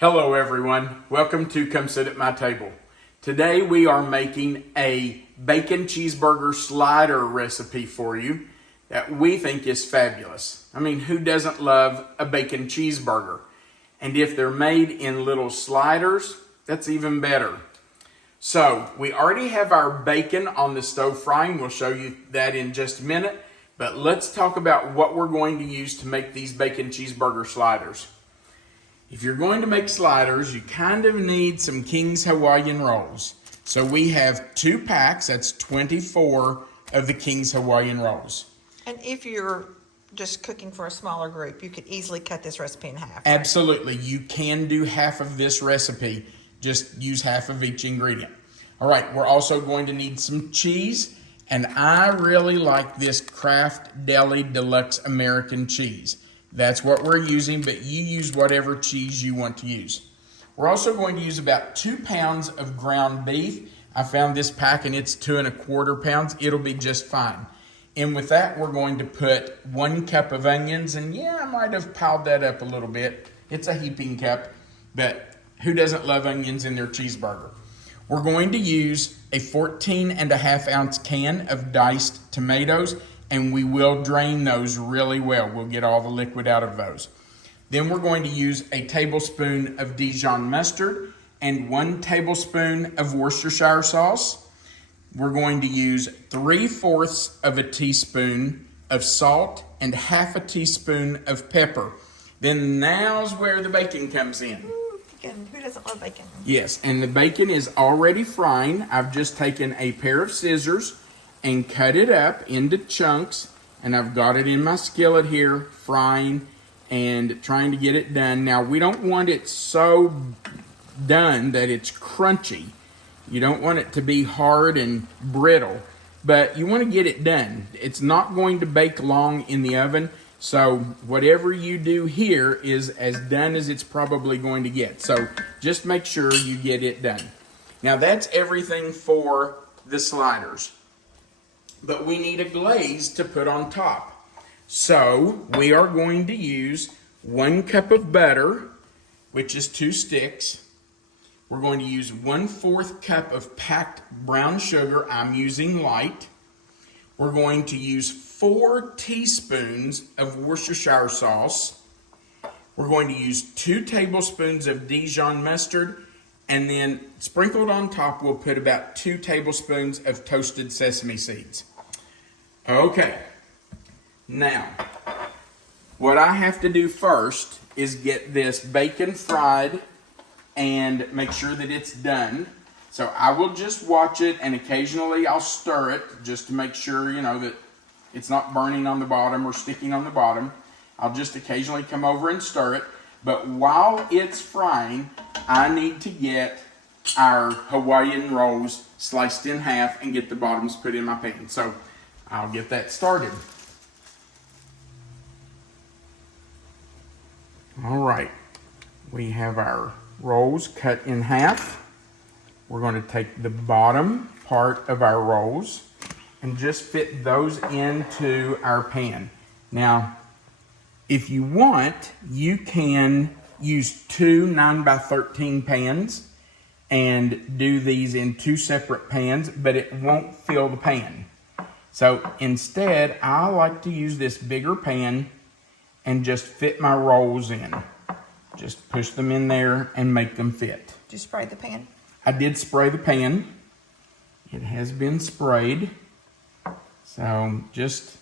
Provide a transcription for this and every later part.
Hello everyone, welcome to Come Sit at My Table. Today we are making a bacon cheeseburger slider recipe for you that we think is fabulous. I mean, who doesn't love a bacon cheeseburger? And if they're made in little sliders, that's even better. So we already have our bacon on the stove frying. We'll show you that in just a minute. But let's talk about what we're going to use to make these bacon cheeseburger sliders. If you're going to make sliders, you kind of need some King's Hawaiian rolls. So we have 2 packs, that's 24 of the King's Hawaiian rolls. And if you're just cooking for a smaller group, you could easily cut this recipe in half. Right? Absolutely, you can do half of this recipe, just use half of each ingredient. All right, we're also going to need some cheese, and I really like this Kraft Deli Deluxe American cheese. That's what we're using, but you use whatever cheese you want to use. We're also going to use about 2 pounds of ground beef. I found this pack and it's 2 1/4 pounds. It'll be just fine. And with that, we're going to put 1 cup of onions. And yeah, I might have piled that up a little bit. It's a heaping cup, but who doesn't love onions in their cheeseburger? We're going to use a 14.5 ounce can of diced tomatoes, and we will drain those really well. We'll get all the liquid out of those. Then we're going to use a tablespoon of Dijon mustard and 1 tablespoon of Worcestershire sauce. We're going to use 3/4 of a teaspoon of salt and 1/2 teaspoon of pepper. Then now's where the bacon comes in. Ooh, bacon. Who doesn't love bacon? Yes, and the bacon is already frying. I've just taken a pair of scissors and cut it up into chunks, and I've got it in my skillet here frying and trying to get it done. Now, we don't want it so done that it's crunchy. You don't want it to be hard and brittle, but you want to get it done. It's not going to bake long in the oven, so whatever you do here is as done as it's probably going to get. So just make sure you get it done. Now, that's everything for the sliders. But we need a glaze to put on top. So we are going to use 1 cup of butter, which is 2 sticks. We're going to use 1/4 cup of packed brown sugar. I'm using light. We're going to use 4 teaspoons of Worcestershire sauce. We're going to use 2 tablespoons of Dijon mustard. And then sprinkled on top, we'll put about 2 tablespoons of toasted sesame seeds. Okay, now, what I have to do first is get this bacon fried and make sure that it's done. So I will just watch it, and occasionally I'll stir it just to make sure, that it's not burning on the bottom or sticking on the bottom. I'll just occasionally come over and stir it. But while it's frying, I need to get our Hawaiian rolls sliced in half and get the bottoms put in my pan. So I'll get that started. All right, we have our rolls cut in half. We're going to take the bottom part of our rolls and just fit those into our pan. Now, if you want, you can use 2 9x13 pans and do these in 2 separate pans, but it won't fill the pan. So instead, I like to use this bigger pan and just fit my rolls in. Just push them in there and make them fit. Did you spray the pan? I did spray the pan. It has been sprayed. So just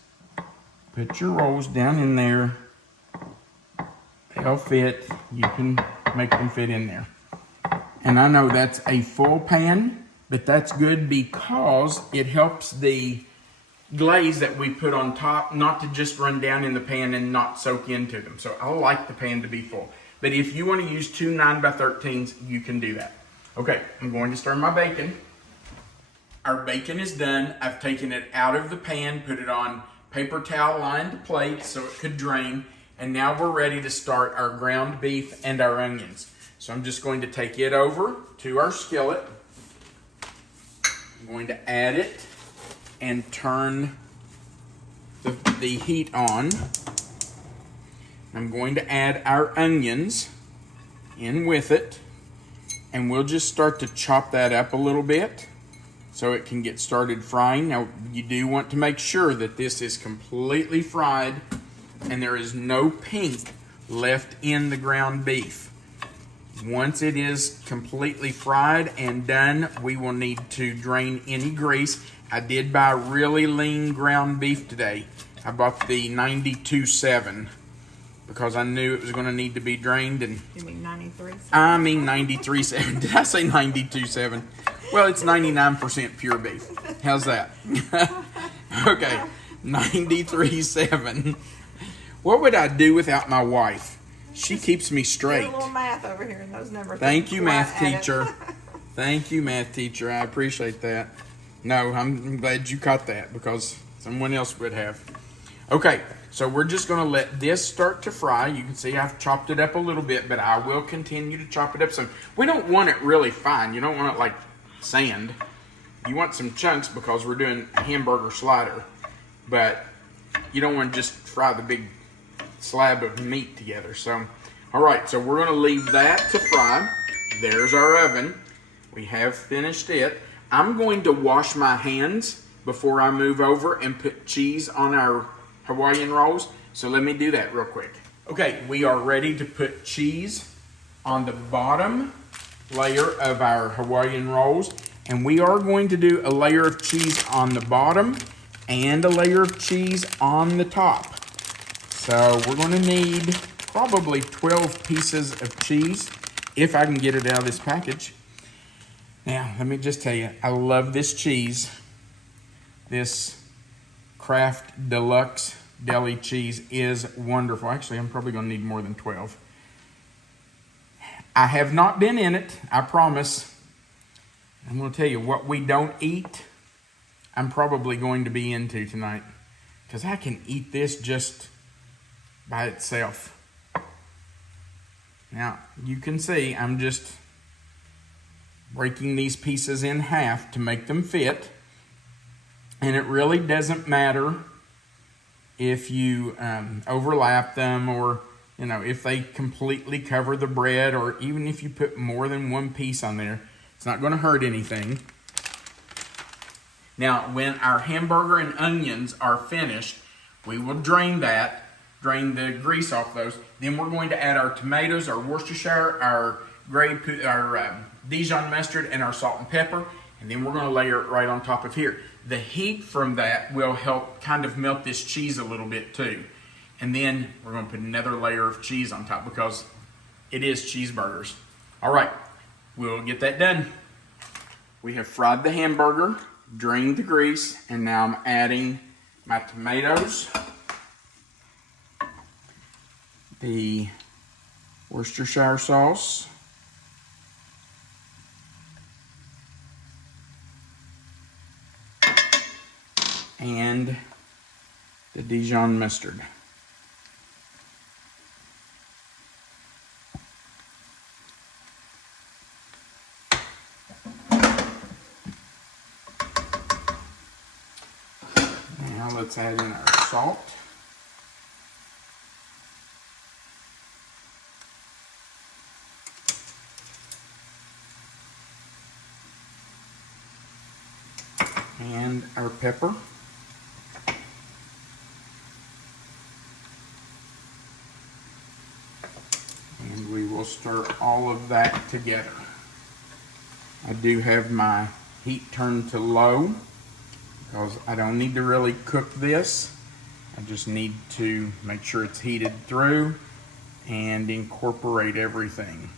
put your rolls down in there. They'll fit. You can make them fit in there. And I know that's a full pan, but that's good because it helps the glaze that we put on top not to just run down in the pan and not soak into them. So I like the pan to be full. But if you want to use 2 9x13s, you can do that. Okay, I'm going to stir my bacon. Our bacon is done. I've taken it out of the pan, put it on paper towel lined plates so it could drain. And now we're ready to start our ground beef and our onions. So I'm just going to take it over to our skillet. I'm going to add it and turn the heat on. I'm going to add our onions. in with it. And we'll just start to chop that up a little bit so it can get started frying. Now, you do want to make sure that this is completely fried and there is no pink left in the ground beef. Once it is completely fried and done, we will need to drain any grease. I did buy really lean ground beef today. I bought the 92.7 because I knew it was going to need to be drained. And You mean 93? I mean 93.7. Did I say 92.7? Well, it's 99% pure beef. How's that? Okay, 93.7. What would I do without my wife? She keeps me Do straight. a little math over here and those numbers. Thank you, math Right at it. teacher. Thank you, math teacher. I appreciate that. No, I'm glad you caught that because someone else would have. Okay, so we're just going to let this start to fry. You can see I've chopped it up a little bit, but I will continue to chop it up some. We don't want it really fine. You don't want it like sand. You want some chunks because we're doing a hamburger slider, but you don't want to just fry the big slab of meat together. So, all right, so we're going to leave that to fry. There's our oven. We have finished it. I'm going to wash my hands before I move over and put cheese on our Hawaiian rolls. So let me do that real quick. Okay, we are ready to put cheese on the bottom layer of our Hawaiian rolls. And we are going to do a layer of cheese on the bottom and a layer of cheese on the top. So we're going to need probably 12 pieces of cheese if I can get it out of this package. Now, let me just tell you, I love this cheese. This Kraft Deluxe Deli cheese is wonderful. Actually, I'm probably going to need more than 12. I have not been in it, I promise. I'm going to tell you what we don't eat, I'm probably going to be into tonight. Because I can eat this just by itself. Now, you can see I'm just breaking these pieces in half to make them fit. And it really doesn't matter if you overlap them or, you know, if they completely cover the bread or even if you put more than one piece on there. It's not going to hurt anything. Now, when our hamburger and onions are finished, we will drain the grease off those. Then we're going to add our tomatoes, our Worcestershire, our Dijon mustard, and our salt and pepper. And then we're going to layer it right on top of here. The heat from that will help kind of melt this cheese a little bit too. And then we're going to put another layer of cheese on top because it is cheeseburgers. All right, we'll get that done. We have fried the hamburger, drained the grease, and now I'm adding my tomatoes, the Worcestershire sauce, and the Dijon mustard. Now let's add in our salt. And our pepper. And we will stir all of that together. I do have my heat turned to low because I don't need to really cook this. I just need to make sure it's heated through and incorporate everything.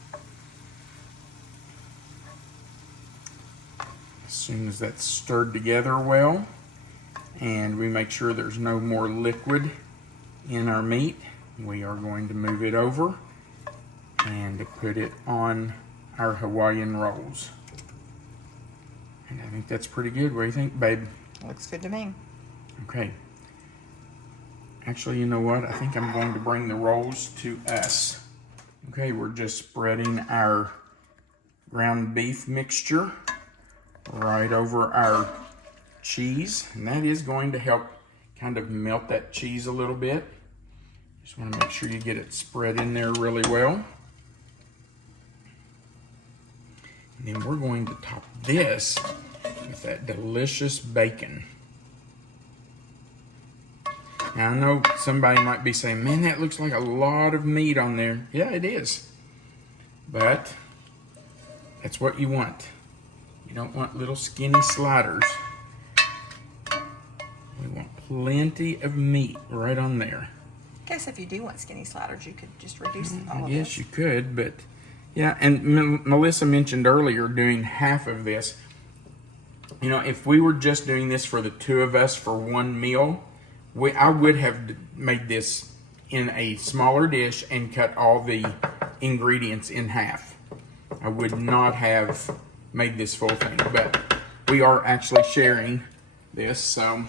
As soon as that's stirred together well and we make sure there's no more liquid in our meat, we are going to move it over and put it on our Hawaiian rolls. And I think that's pretty good. What do you think, babe? Looks good to me. Okay. Actually, you know what? I think I'm going to bring the rolls to us. Okay, we're just spreading our ground beef mixture right over our cheese. And that is going to help kind of melt that cheese a little bit. Just want to make sure you get it spread in there really well. And then we're going to top this with that delicious bacon. Now I know somebody might be saying, man, that looks like a lot of meat on there. Yeah, it is. But that's what you want. You don't want little skinny sliders. We want plenty of meat right on there. I guess if you do want skinny sliders, you could just reduce all of Yes, this. you could, but yeah, and Melissa mentioned earlier doing half of this. You know, if we were just doing this for the two of us for one meal, I would have made this in a smaller dish and cut all the ingredients in half. I would not have made this full thing, but we are actually sharing this, so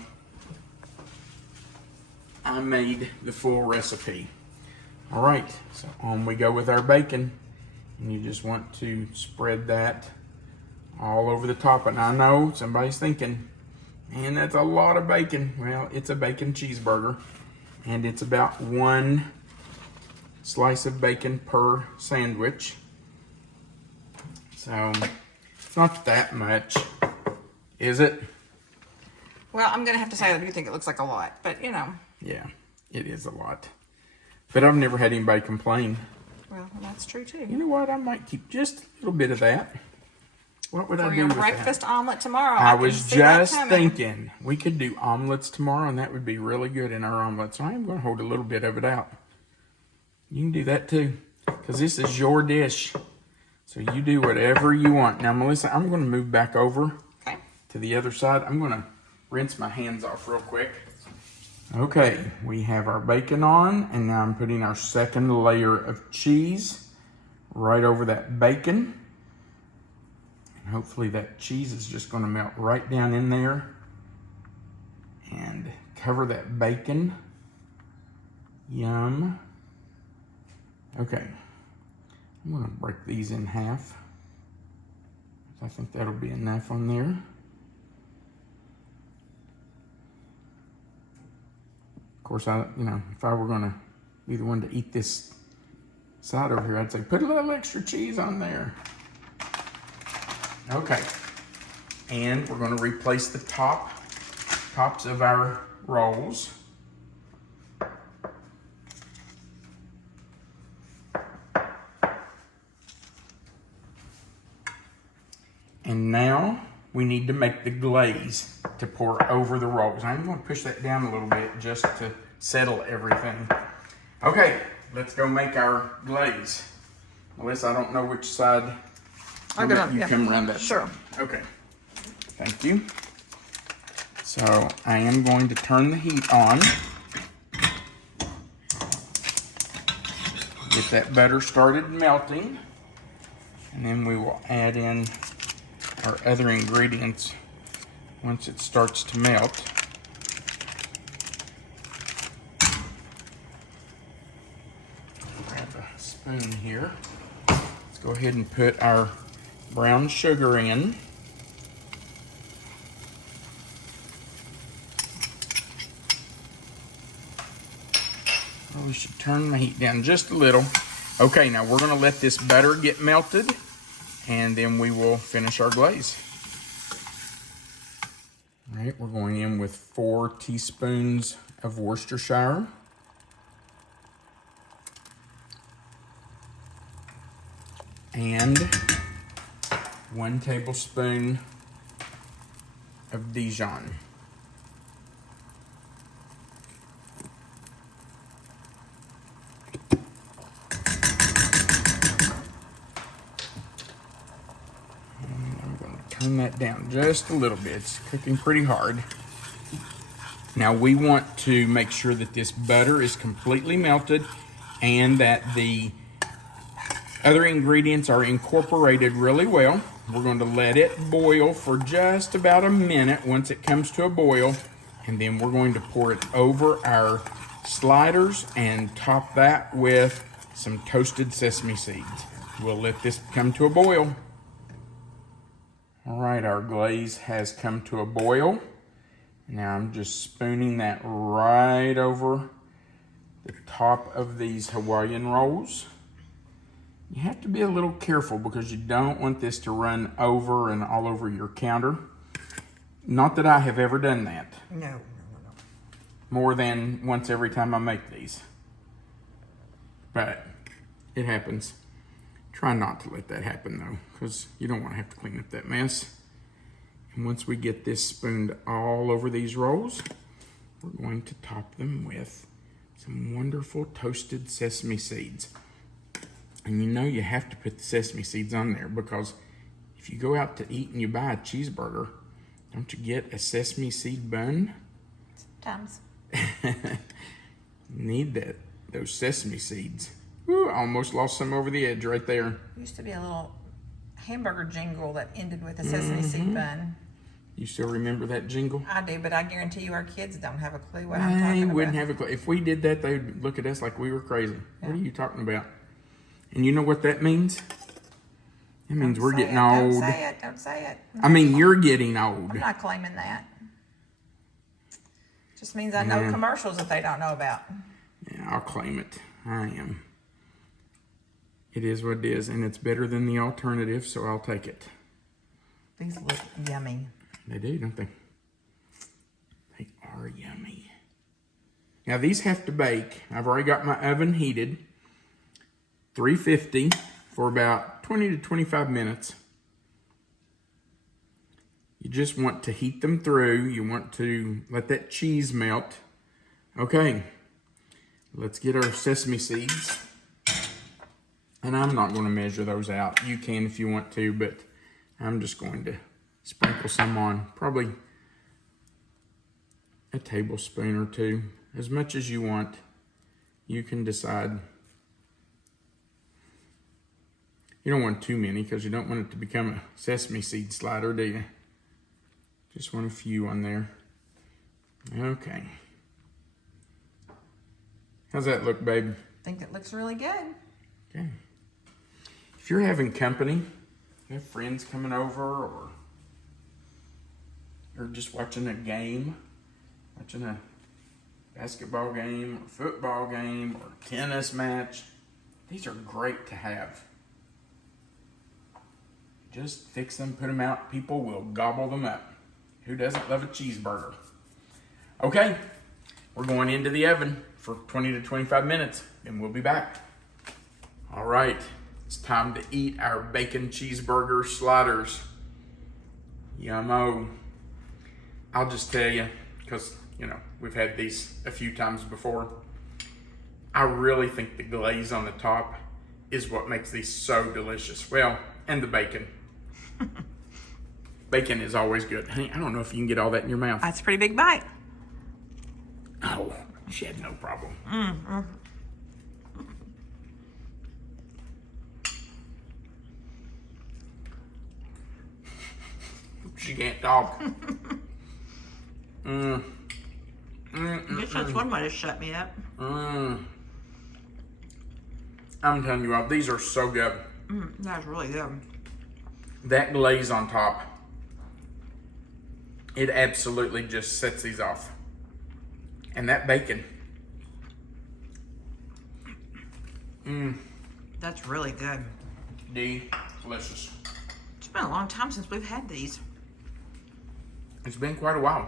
I made the full recipe. All right, so on we go with our bacon. And you just want to spread that all over the top. And I know somebody's thinking, man, that's a lot of bacon. Well, it's a bacon cheeseburger, and it's about 1 slice of bacon per sandwich. So it's not that much, is it? Well, I'm going to have to say I do think it looks like a lot, but you know. Yeah, it is a lot. But I've never had anybody complain. Well, that's true too. You know what? I might keep just a little bit of that. What would I For do your with breakfast that? omelet tomorrow. I can was see that just coming. thinking we could do omelets tomorrow, and that would be really good in our omelets. So I am going to hold a little bit of it out. You can do that too, because this is your dish. So you do whatever you want. Now, Melissa, I'm going to move back over to the other side. I'm going to rinse my hands off real quick. Okay, we have our bacon on, and now I'm putting our second layer of cheese right over that bacon. And hopefully that cheese is just going to melt right down in there and cover that bacon. Yum. Okay, I'm going to break these in half. I think that'll be enough on there. Of course, if I were going to be the one to eat this side over here, I'd say put a little extra cheese on there. Okay, and we're going to replace the tops of our rolls. And now we need to make the glaze to pour over the rolls. I'm going to push that down a little bit just to settle everything. Okay, let's go make our glaze. Melissa, I don't know which side. I'm gonna, you come around that. Sure. Okay, thank you. So I am going to turn the heat on. Get that butter started melting. And then we will add in our other ingredients once it starts to melt. Grab a spoon here. Let's go ahead and put our brown sugar in. We should turn the heat down just a little. Okay, now we're going to let this butter get melted, and then we will finish our glaze. All right, we're going in with 4 teaspoons of Worcestershire. And 1 tablespoon of Dijon. Turn that down just a little bit. It's cooking pretty hard. Now we want to make sure that this butter is completely melted and that the other ingredients are incorporated really well. We're going to let it boil for just about a minute once it comes to a boil, and then we're going to pour it over our sliders and top that with some toasted sesame seeds. We'll let this come to a boil. All right, our glaze has come to a boil. Now I'm just spooning that right over the top of these Hawaiian rolls. You have to be a little careful because you don't want this to run over and all over your counter. Not that I have ever done that. No. More than once every time I make these. But it happens. Try not to let that happen though, because you don't want to have to clean up that mess. And once we get this spooned all over these rolls, we're going to top them with some wonderful toasted sesame seeds. And you know you have to put the sesame seeds on there because if you go out to eat and you buy a cheeseburger, don't you get a sesame seed bun? Sometimes. Need those sesame seeds. Ooh, I almost lost some over the edge right there. Used to be a little hamburger jingle that ended with a sesame seed bun. You still remember that jingle? I do, but I guarantee you our kids don't have a clue what I'm talking They about. wouldn't have a clue. If we did that, they'd look at us like we were crazy. Yeah. What are you talking about? And you know what that means? It means we're getting old. Don't say it. Don't say it. I mean, you're getting old. I'm not claiming that. Just means I know commercials that they don't know about. Yeah, I'll claim it. I am. It is what it is, and it's better than the alternative, so I'll take it. These look yummy. They do, don't they? They are yummy. Now, these have to bake. I've already got my oven heated. 350 for about 20 to 25 minutes. You just want to heat them through. You want to let that cheese melt. Okay, let's get our sesame seeds. And I'm not going to measure those out. You can if you want to, but I'm just going to sprinkle some on. Probably a tablespoon or two. As much as you want. You can decide. You don't want too many because you don't want it to become a sesame seed slider, do you? Just want a few on there. Okay. How's that look, babe? I think it looks really good. Okay. If you're having company, you have friends coming over or you're just watching a game, watching a basketball game or football game or tennis match, these are great to have. Just fix them, put them out. People will gobble them up. Who doesn't love a cheeseburger? Okay, we're going into the oven for 20 to 25 minutes, and we'll be back. All right, it's time to eat our bacon cheeseburger sliders. Yummo. I'll just tell you, because, you know, we've had these a few times before. I really think the glaze on the top is what makes these so delicious. Well, and the bacon. Bacon is always good. Honey, I don't know if you can get all that in your mouth. That's a pretty big bite. Oh, she had no problem. She can't talk. I guess that's one way to shut me up. I'm telling you what, these are so good. That's really good. That glaze on top, it absolutely just sets these off. And that bacon. That's really good. Delicious. It's been a long time since we've had these. It's been quite a while.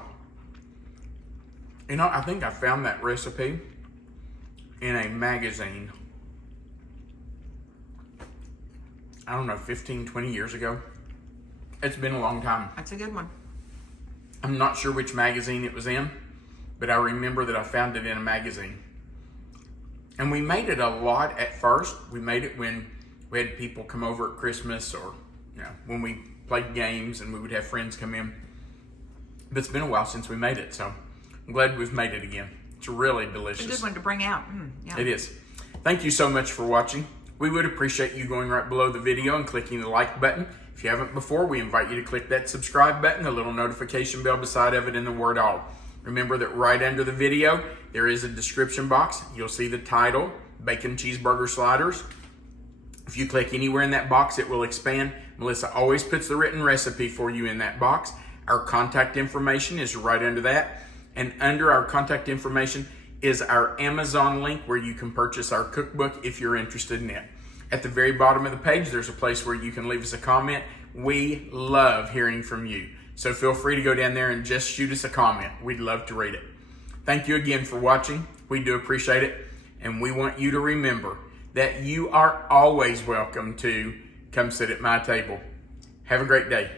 You know, I think I found that recipe in a magazine. I don't know, 15, 20 years ago. It's been a long time. That's a good one. I'm not sure which magazine it was in, but I remember that I found it in a magazine. And we made it a lot at first. We made it when we had people come over at Christmas or, you know, when we played games and we would have friends come in. But it's been a while since we made it, so I'm glad we've made it again. It's really delicious. It's a good one to bring out. Yeah. It is. Thank you so much for watching. We would appreciate you going right below the video and clicking the like button. If you haven't before, we invite you to click that subscribe button, the little notification bell beside of it, and the word all. Remember that right under the video, there is a description box. You'll see the title, Bacon Cheeseburger Sliders. If you click anywhere in that box, it will expand. Melissa always puts the written recipe for you in that box. Our contact information is right under that. And under our contact information is our Amazon link where you can purchase our cookbook if you're interested in it. At the very bottom of the page, there's a place where you can leave us a comment. We love hearing from you. So feel free to go down there and just shoot us a comment. We'd love to read it. Thank you again for watching. We do appreciate it. And we want you to remember that you are always welcome to come sit at my table. Have a great day.